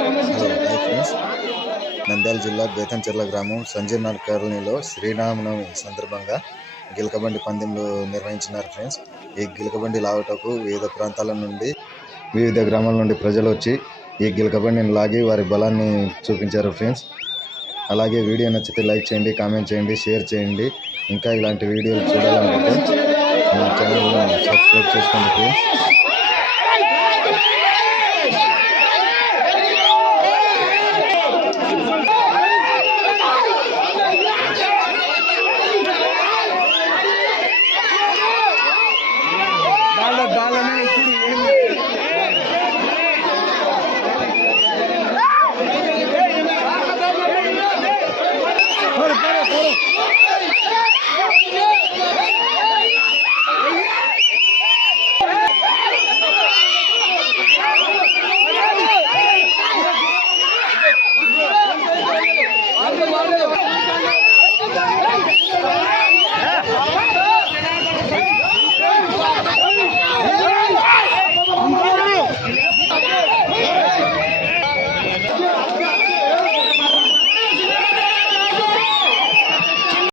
Hello hi friends, Nandyal జిల్లా బేతంచెర్ల గ్రామం సంజీర్నాథ్ కాలనీలో శ్రీరామనవమి సందర్భంగా గిలకబండి పందెంలు నిర్వహించినారు ఫ్రెండ్స్. ఈ గిలకబండి లావుటకు వివిధ ప్రాంతాల నుండి వివిధ గ్రామాల నుండి ప్రజలు వచ్చి ఈ గిలకబండిని లాగి వారి బలాన్ని చూపించారు ఫ్రెండ్స్. అలాగే వీడియో నచ్చితే లైక్ చేయండి, కామెంట్ చేయండి, షేర్ చేయండి. ఇంకా ఇలాంటి వీడియోలు చూడాలనుకుంటే నా ఛానల్ను సబ్స్క్రైబ్ చేసుకోండి ఫ్రెండ్స్.